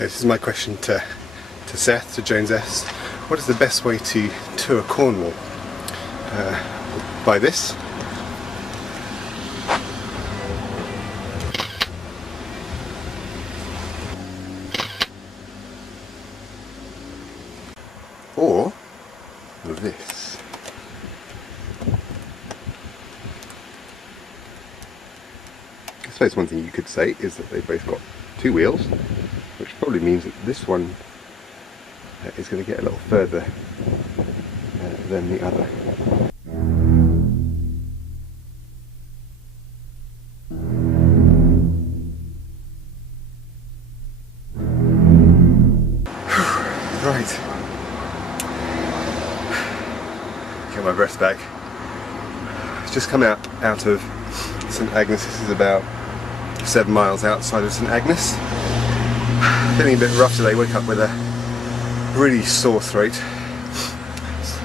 Okay, this is my question to Seth, to Jones S. What is the best way to tour Cornwall? By this. Or this. I suppose one thing you could say is that they've both got two wheels, which probably means that this one is going to get a little further than the other. Right. Get my breath back. It's just come out of St Agnes. This is about 7 miles outside of St Agnes. Feeling a bit rough today. Woke up with a really sore throat.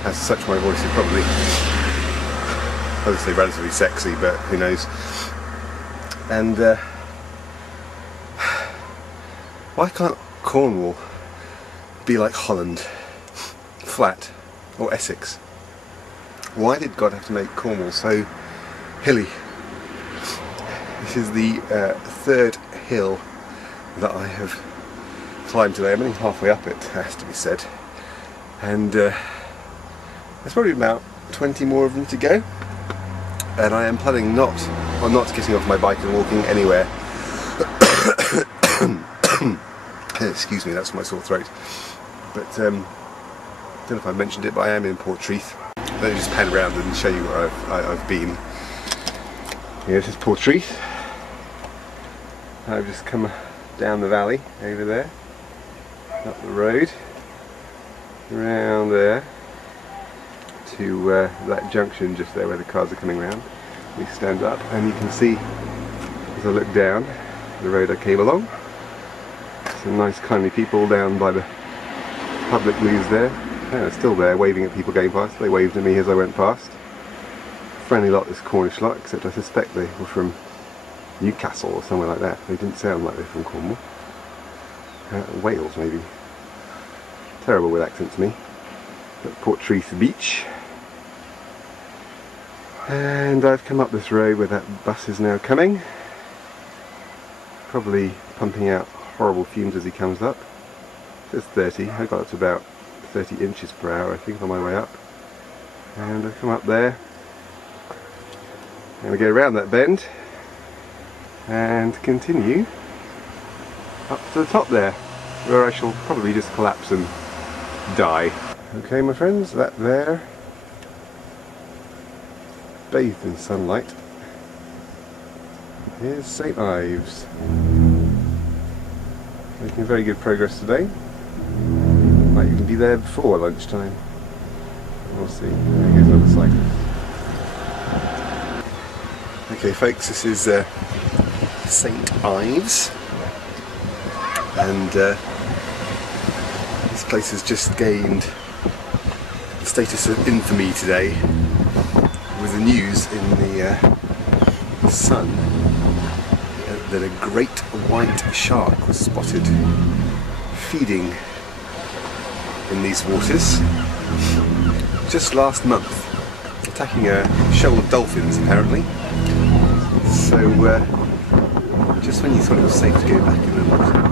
As such, my voice is probably, I would say, relatively sexy, but who knows. And why can't Cornwall be like Holland, flat, or Essex? Why did God have to make Cornwall so hilly? This is the third hill that I have climbed today. I'm only halfway up it, has to be said, and there's probably about 20 more of them to go, and I am planning not getting off my bike and walking anywhere. Excuse me, that's my sore throat. But don't know if I mentioned it, but I am in Portreath. Let me just pan around and show you where I've been. Yeah, this is Portreath. I've just come down the valley over there, up the road, around there to that junction just there where the cars are coming round. We stand up and you can see, as I look down the road I came along, some nice kindly people down by the public loos there. Yeah, still there waving at people going past. They waved at me as I went past. Friendly lot, this Cornish lot, except I suspect they were from Newcastle or somewhere like that. They didn't sound like they're from Cornwall. Wales maybe. Terrible with accents, me. But Portreath Beach. And I've come up this road where that bus is now coming. Probably pumping out horrible fumes as he comes up. It says 30. I got up to about 30 inches per hour, I think, on my way up. And I've come up there. I'm going to go around that bend and continue up to the top there, where I shall probably just collapse and die. Okay, my friends, that there, bathed in sunlight, is St Ives. Making very good progress today. Might even be there before lunchtime. We'll see. There goes another cyclist. Okay folks, this is St Ives, and this place has just gained the status of infamy today with the news in the Sun that a great white shark was spotted feeding in these waters just last month, attacking a shoal of dolphins apparently. So just when you thought it was safe to go back in the water.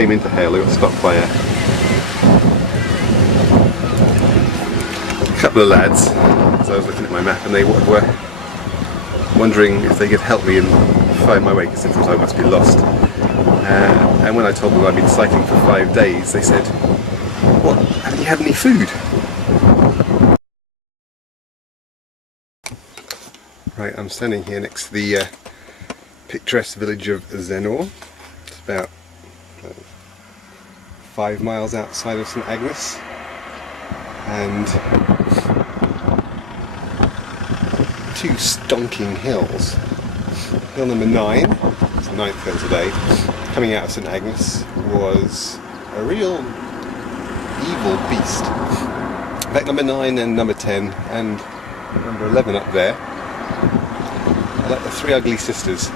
came into Hale, I got stopped by a couple of lads. So I was looking at my map and they were wondering if they could help me and find my way, because they thought I must be lost. And when I told them I'd been cycling for 5 days, they said, "What, haven't you had any food?" Right, I'm standing here next to the picturesque village of Zenor. It's about 5 miles outside of St Agnes, and 2 stonking hills. Hill number 9, it's the 9th hill today, coming out of St Agnes, was a real evil beast. In fact, number 9 and number 10 and number 11 up there are like the 3 ugly sisters.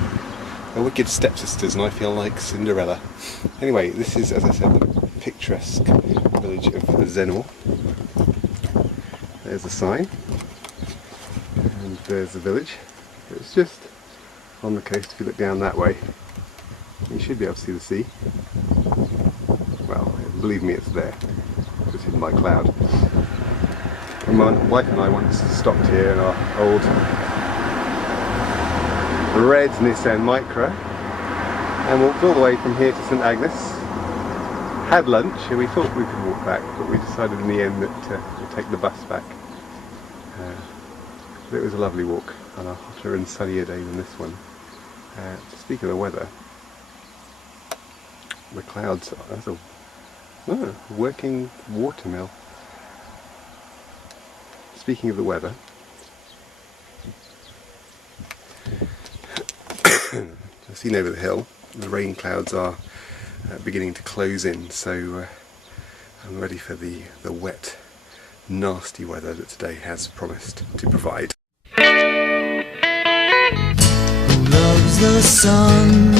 They're wicked stepsisters, and I feel like Cinderella. Anyway, this is, as I said, the picturesque village of Zenor. There's the sign, and there's the village. It's just on the coast. If you look down that way, you should be able to see the sea. Well, believe me, it's there. It's hidden by cloud. And my wife and I once stopped here in our old red Nissan Micra and walked all the way from here to St Agnes. Had lunch, and we thought we could walk back, but we decided in the end that we'd take the bus back. But it was a lovely walk on a hotter and sunnier day than this one. To speak of the weather, the clouds, that's a working watermill. Speaking of the weather, I've seen over the hill, the rain clouds are beginning to close in, so I'm ready for the wet, nasty weather that today has promised to provide. The sun.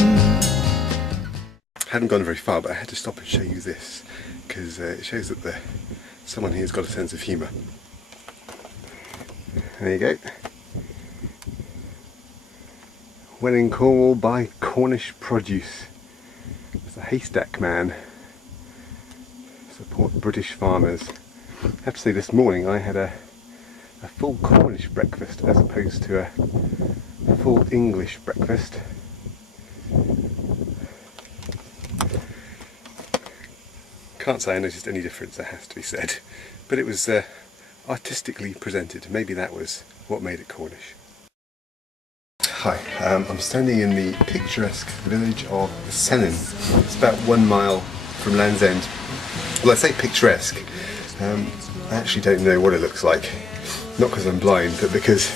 Hadn't gone very far, but I had to stop and show you this because it shows that someone here's got a sense of humour. There you go. When in Cornwall, buy Cornish produce. It's a haystack man. Support British farmers. I have to say, this morning I had a full Cornish breakfast as opposed to a full English breakfast. Can't say I noticed any difference, that has to be said, but it was artistically presented. Maybe that was what made it Cornish. Hi, I'm standing in the picturesque village of Sennen. It's about 1 mile from Land's End. Well, I say picturesque, I actually don't know what it looks like. Not because I'm blind, but because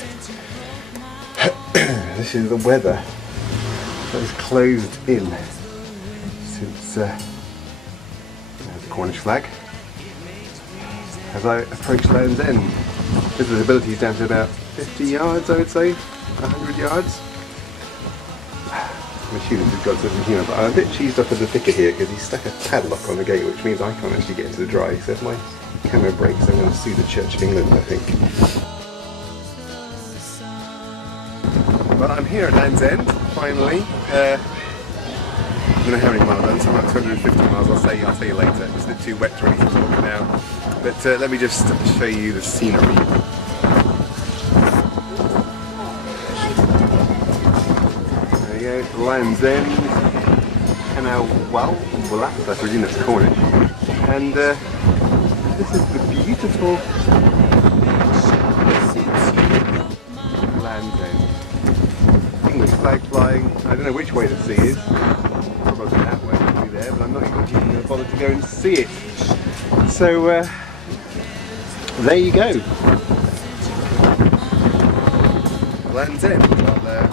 this is the weather that is closed in since there's the Cornish flag. As I approach Land's End, visibility is down to about 50 yards, I would say, 100 yards. I'm assuming he's got a sense of humour, but I'm a bit cheesed off with the vicar here because he's stuck a padlock on the gate, which means I can't actually get into the drive. So if my camera breaks, I'm going to sue the Church of England, I think. Well, I'm here at Land's End, finally. I don't know how many miles I've done, so about 250 miles, I'll tell you later. It's a bit too wet to really talk now. But let me just show you the scenery. There you go, Land's End, Canal Well, I presume that's Cornish. And this is the beautiful Land's End. English flag flying. I don't know which way the sea is. Probably that way, probably there, but I'm not even going to bother to go and see it. So there you go. Land's End. Well,